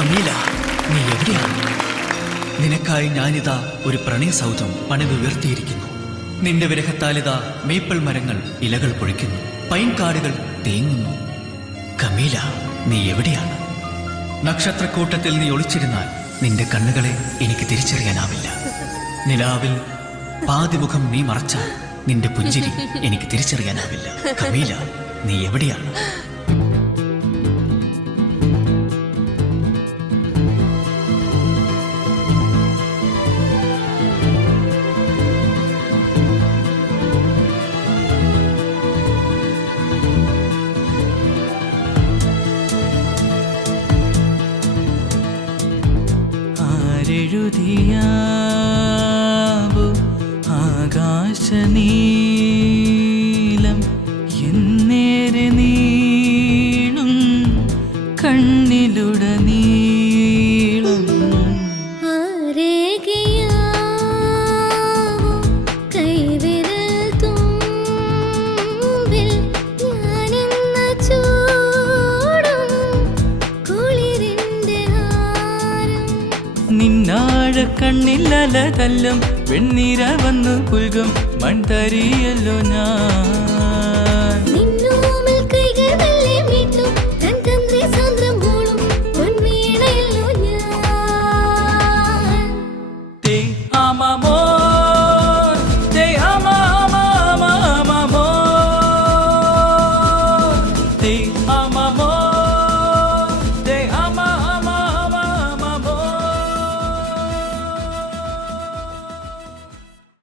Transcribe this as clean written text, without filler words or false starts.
Camilla, നീ എവിടെയാണ്? നിനക്കായി ഞാനിതാ ഒരു പ്രണയസൗധം പണിതുയർത്തിയിരിക്കുന്നു. നിന്റെ വിരഹത്താലിതാ മേപ്പിൾ മരങ്ങൾ ഇലകൾ പൊഴിക്കുന്നു, പൈൻകാടുകൾ തേങ്ങുന്നു. കമീല, നീ എവിടെയാണ്? നക്ഷത്രക്കൂട്ടത്തിൽ നീ ഒളിച്ചിരുന്നാൽ നിന്റെ കണ്ണുകളെ എനിക്ക് തിരിച്ചറിയാനാവില്ല. നിലാവിൽ പാതിമുഖം നീ മറച്ചാൽ നിന്റെ പുഞ്ചിരി എനിക്ക് തിരിച്ചറിയാനാവില്ല. കമീല, നീ എവിടെയാണ്? എഴുതിയാവോ ആകാശനീലം എന്നേരെ നീളും കണ്ണിലുടനീളം നിന്നാഴ കണ്ണിലലതല്ലും വെണ്ണീര വന്നു പുൽകും മൺതരിയല്ലോ ഞാൻ.